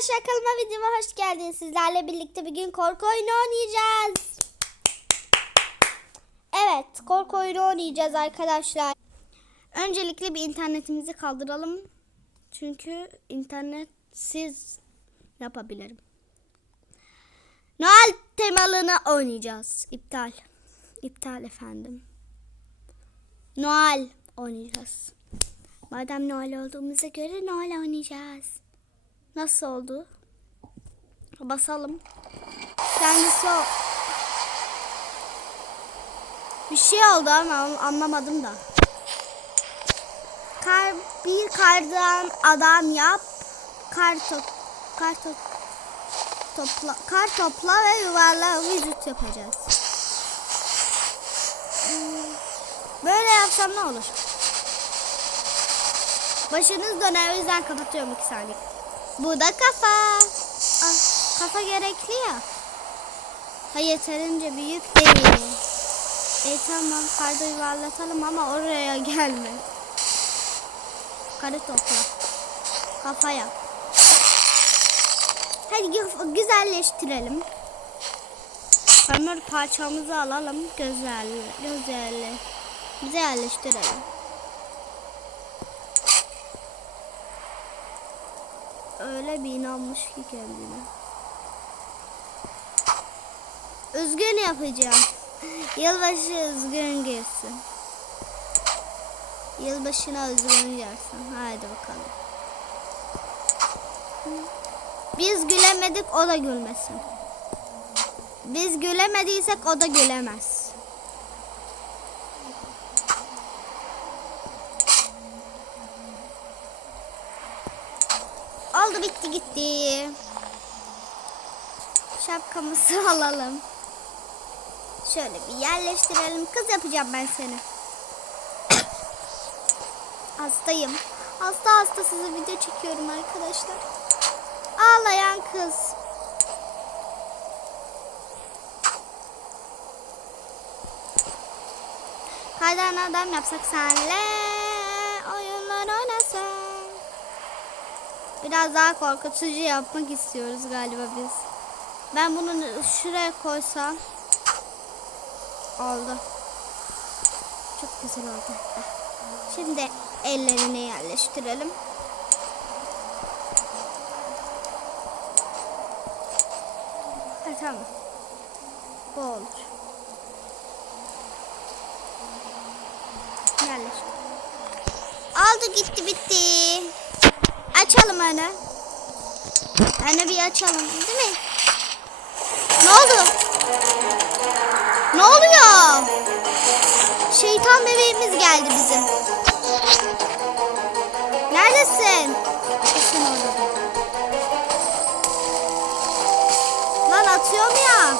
arkadaşlar kanalıma videoma hoş geldiniz. Sizlerle birlikte bugün korku oyunu oynayacağız. Evet korku oyunu oynayacağız arkadaşlar. Öncelikle bir internetimizi kaldıralım. Çünkü internetsiz yapabilirim. Noel temalını oynayacağız. İptal. İptal efendim. Noel oynayacağız. Madem Noel olduğumuza göre Noel oynayacağız. Nasıl oldu? Basalım. Kendisi o. Bir şey oldu ama anlamadım da. Kar, bir kardan adam yap. Kar top, kar top, topla, kar topla ve yuvarla vücut yapacağız. Hmm, Böyle yapsam ne olur? Başınız döner o yüzden kapatıyorum iki saniye. Bu da kafa. Ah, kafa gerekli ya. Ha yeterince büyük değil. E tamam karda yuvarlatalım ama oraya gelme. Karı topla. Kafa yap. Hadi gü- güzelleştirelim. Hamur parçamızı alalım. Güzel, güzel. Güzelleştirelim. Öyle bir inanmış ki kendine. Üzgün yapacağım. Yılbaşı üzgün girsin. Yılbaşına üzgün gelsin. Haydi bakalım. Biz gülemedik o da gülmesin. Biz gülemediysek o da gülemez. Bitti gitti. Şapkamızı alalım. Şöyle bir yerleştirelim. Kız yapacağım ben seni. Hastayım. Hasta hasta size video çekiyorum arkadaşlar. Ağlayan kız. Kardan adam yapsak senle Biraz daha korkutucu yapmak istiyoruz galiba biz. Ben bunu şuraya koysam oldu. Çok güzel oldu. Şimdi ellerini yerleştirelim. Ha, tamam. Bu olur. Yerleştir. Oldu gitti bitti. Açalım önü. Önü bir açalım değil mi? Ne oldu? Ne oluyor? Şeytan bebeğimiz geldi bizim. Neredesin? Kesin orada. Lan atıyorum ya.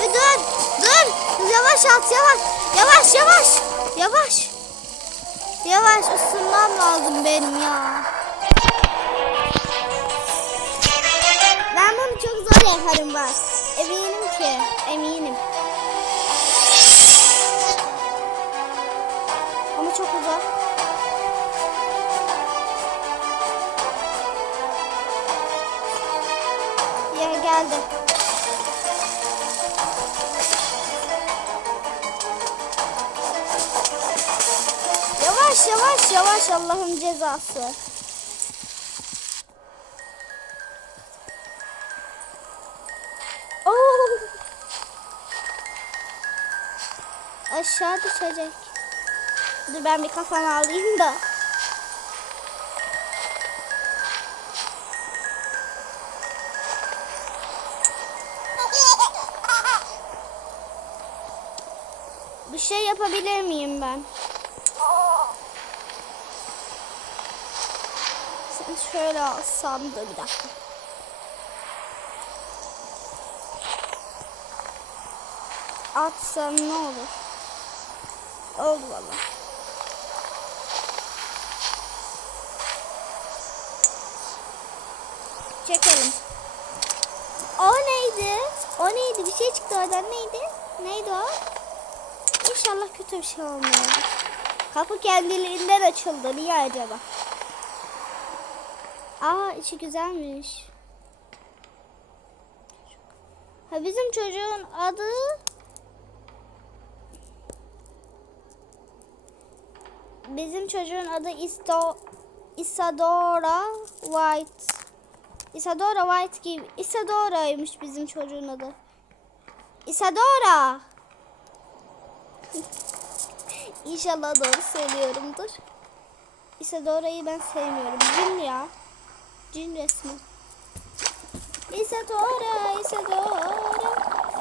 Bir dur. Dur. Yavaş at yavaş. Yavaş yavaş. Yavaş. Yavaş ısınmam lazım benim ya. Ben bunu çok zor yaparım bak. Eminim Allah'ın cezası. Oo. Aşağı düşecek. Dur ben bir kafanı alayım da. Bir şey yapabilir miyim ben? Sen şöyle alsam da bir dakika. Atsam ne olur? Oldu valla. Çekelim. O neydi? O neydi? Bir şey çıktı oradan neydi? Neydi o? İnşallah kötü bir şey olmuyor. Kapı kendiliğinden açıldı. Niye acaba? Aa içi güzelmiş. Ha bizim çocuğun adı Bizim çocuğun adı Isto Isadora White. Isadora White gibi. Isadora'ymış bizim çocuğun adı. Isadora. İnşallah doğru söylüyorumdur. Isadora'yı ben sevmiyorum. Cin ya. Cin resmi. Isadora, Isadora.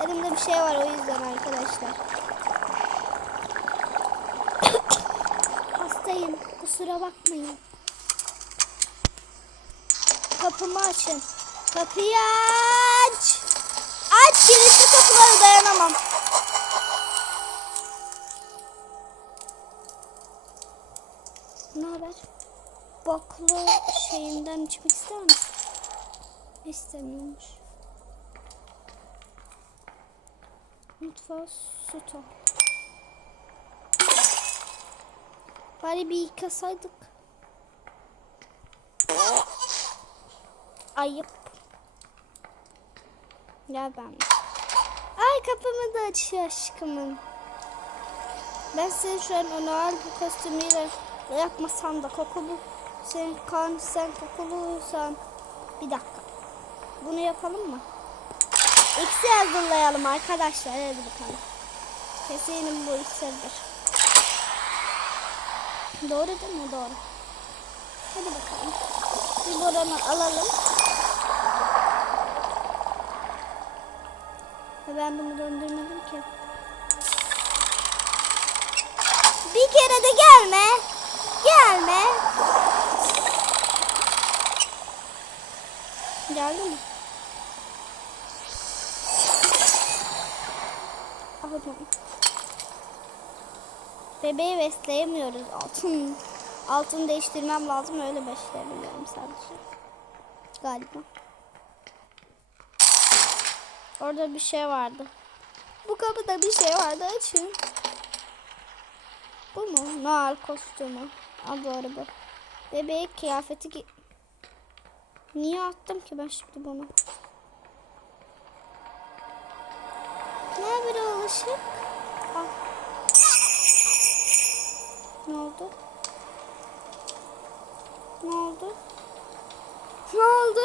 Elimde bir şey var o yüzden arkadaşlar. Hastayım. Kusura bakmayın. Kapımı açın. Kapıyı aç. Aç kilitli kapılara dayanamam. Ne haber? Baklı şeyinden içmek ister misin? İstemiyormuş. Mutfağa al. Bari bir yıkasaydık. Ayıp. Gel ben. Ay kapımı da açıyor aşkımın. Ben seni şu an o Noel bu kostümüyle yapmasam da kokulu sen kan sen kokuluysan bir dakika. Bunu yapalım mı? X'i hazırlayalım arkadaşlar. Hadi bakalım. Kesin bu iksirdir. Doğru değil mi? Doğru. Hadi bakalım. Bir boranı alalım. Ben bunu döndürmedim ki. Bir kere de gelme. Gelme. Geldi mi? Aldım. Bebeği besleyemiyoruz. Altın altın değiştirmem lazım. Öyle besleyebiliyorum sadece. Galiba. Orada bir şey vardı. Bu kapıda bir şey vardı. Açın. Bu mu? Noel kostümü. Doğru bu. Bebek kıyafeti. Niye attım ki ben şimdi bunu? Ne bir alışık? Al. Ne oldu? Ne oldu? Ne oldu?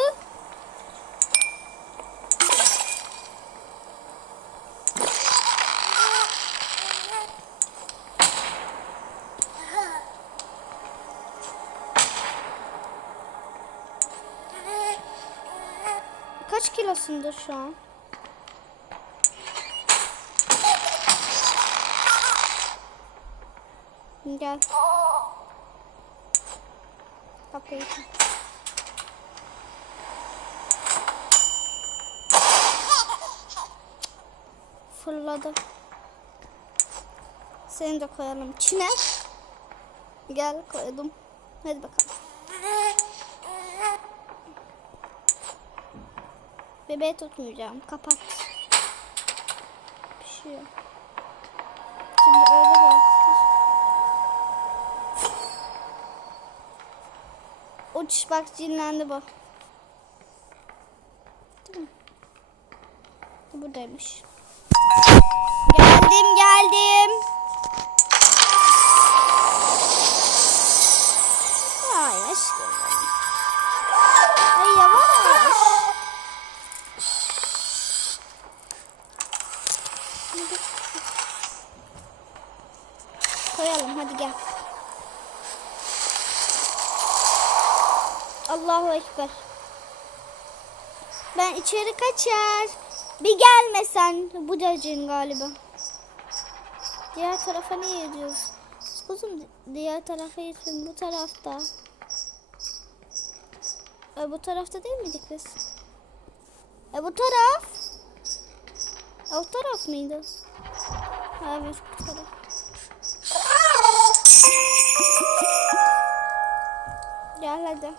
Kilosundur şu an? Gel. Kapıyı. Fırladı. Seni de koyalım. Çine. Gel koydum. Hadi bakalım. Bebeği tutmayacağım. Kapat. Pişiyor. Şimdi öyle bırakacağız. Uç bak cinlendi bu. Değil mi? Buradaymış. Geldim geldim. Ekber. Ben içeri kaçar. Bir gelmesen. Bu cacın galiba. Diğer tarafa niye gidiyoruz? Kuzum diğer tarafa gitsin. Bu tarafta. E, bu tarafta değil miydik biz? E bu taraf. E, o taraf mıydı? Evet bu taraf. Gel hadi.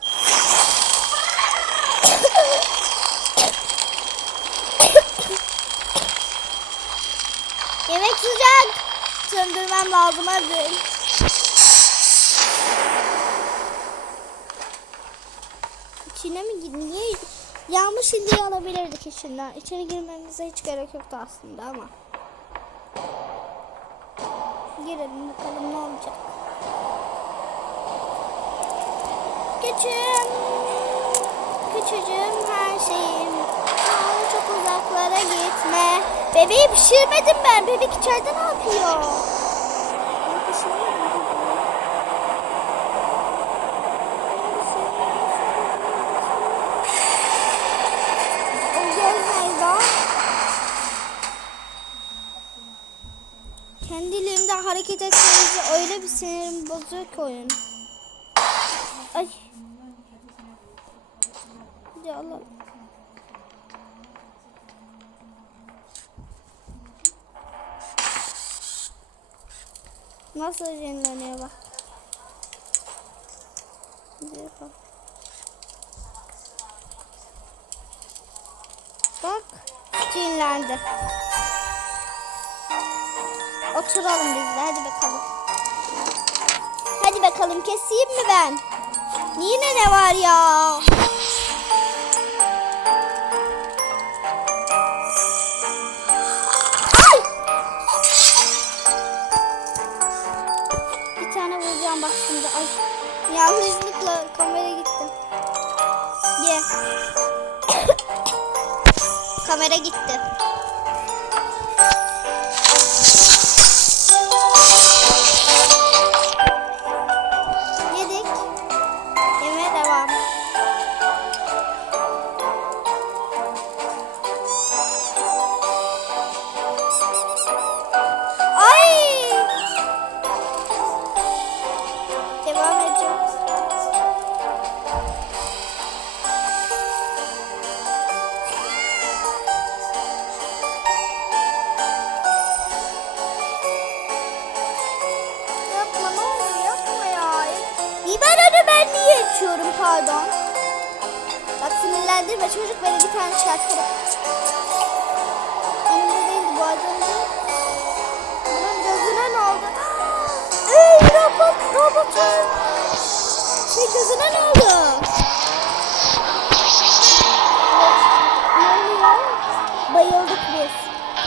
Yemek sıcak. Gitmem lazım hadi. İçine mi gid? Niye? Yağmur şimdi alabilirdik içinden. İçeri girmemize hiç gerek yoktu aslında ama. Girelim bakalım ne olacak. Küçüğüm. Küçücüğüm her şeyim. Çok uzaklara gitme. Bebeği pişirmedim ben. Bebek içeride ne yapıyor? Kendiliğimden hareket etmeyince öyle bir sinirim bozuyor ki oyun. Ay. Hadi alalım. Nasıl yenileniyor bak. Yapalım. Bak cinlendi. Oturalım biz de hadi bakalım. Hadi bakalım keseyim mi ben? Yine ne var ya? Yanlışlıkla kamera gitti. Ye. kamera gitti.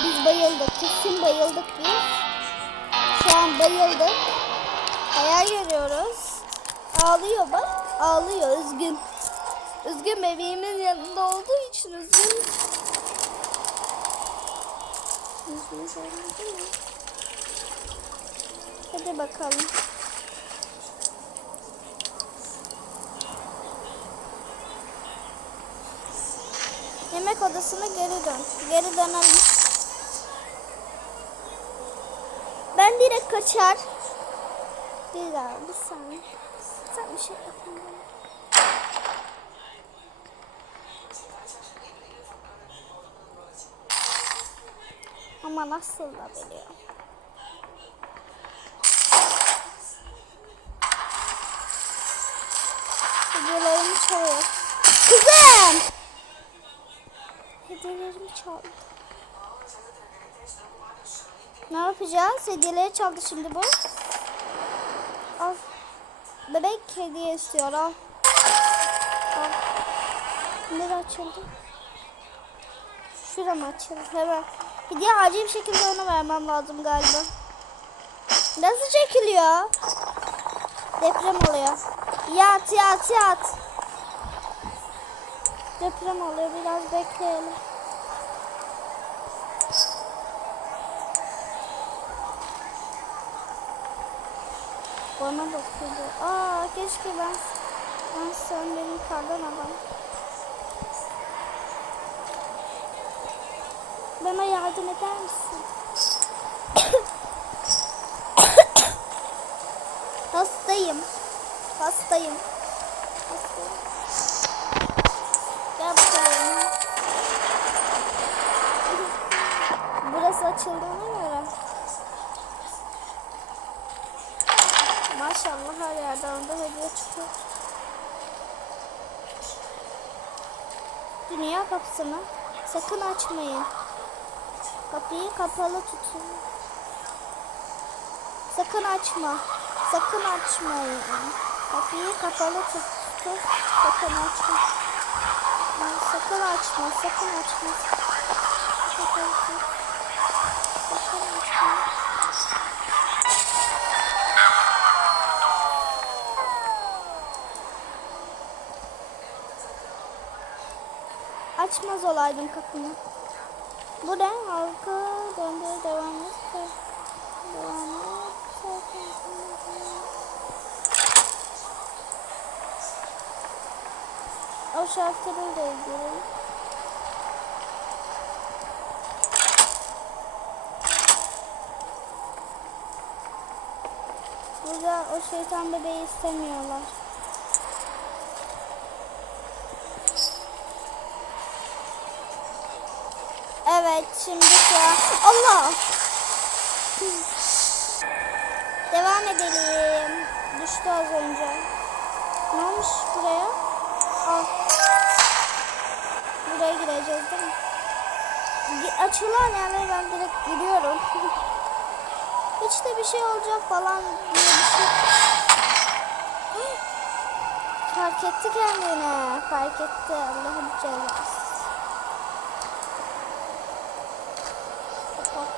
Biz bayıldık. Kesin bayıldık biz. Şu an bayıldık. Hayal görüyoruz. Ağlıyor bak. Ağlıyor üzgün. Üzgün bebeğimin yanında olduğu için üzgün. Hadi bakalım. Yemek odasına geri dön. Geri dönelim. Ben direkt kaçar. Bir daha bir saniye. Sen bir şey bana. Ama nasıl da biliyor. Hediyelerimi çalıyor. Kızım! Hediyelerimi çaldı. Ne yapacağız? Hediyeleri çaldı şimdi bu. Al. Bebek hediye istiyor al. Al. Açıldı? Şurada mı açıldı? Hemen. Hediye acil bir şekilde ona vermem lazım galiba. Nasıl çekiliyor? Deprem oluyor. Yat yat yat. Deprem oluyor biraz bekleyelim. Bana bakıyordu. Aa keşke ben ben sen benim kardan adam. Bana yardım eder misin? Hastayım. Hastayım. Hastayım. Gel bakalım. Burası açıldığına göre. Yerden de hediye çıkıyor. Dünya kapısını sakın açmayın. Kapıyı kapalı tutun. sakın açma. Sakın açmayın. Kapıyı kapalı tut. tut. Sakın açma. Sakın açma. Sakın açma. Sakın açma. Sakın Açmaz olaydım kapını. Bu ne? Halka döndüre devam et. Devam et. O şartlarıyla ilgili. Burada o şeytan bebeği istemiyorlar. Evet şimdi an Allah Devam edelim. Düştü az önce. Ne olmuş buraya? Al. Buraya gireceğiz değil mi? Açılan yerlere ben direkt giriyorum. Hiç de bir şey olacak falan diye bir şey. Fark etti kendine. Fark etti. Allah'ın cezası. Kapat.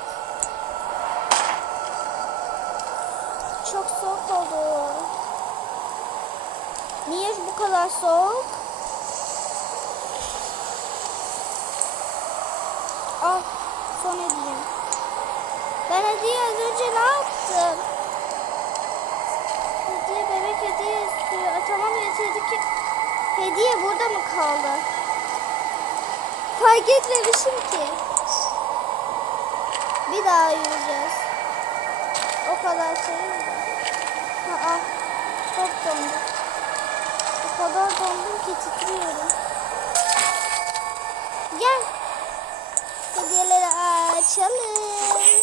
Çok soğuk oldu. Niye kadar soğuk? Al son hediyem. Ben hediye az önce ne yaptım? Hediye bebek hediye istiyor. Tamam hediye, hediye burada mı kaldı? Fark etmemişim ki. Bir daha yürüyeceğiz. O kadar şey mi? Aa, çok dondum. Kadar dondum ki titriyorum. Gel. Hediyeleri açalım.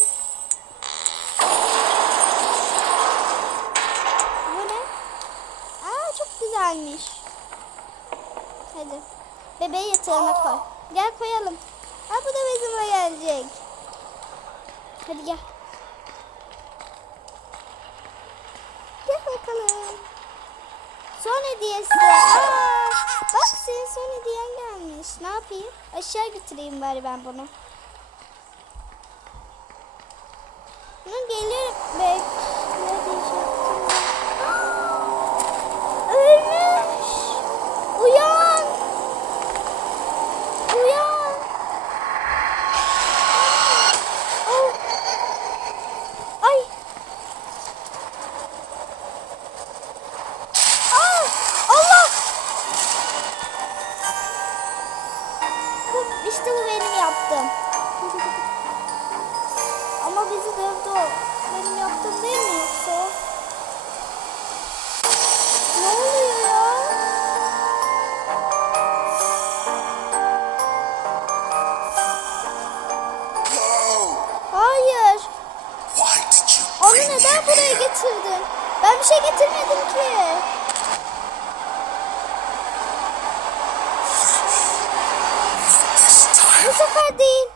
Bu ne? Aa çok güzelmiş. Hadi. Bebeği yatağına koy. Gel koyalım. Ha bu da bizimle gelecek. Hadi. Gel bakalım. Son hediyesi. Aa, bak senin son hediyen gelmiş. Ne yapayım? Aşağı götüreyim bari ben bunu. Bunu gelir bek. Bu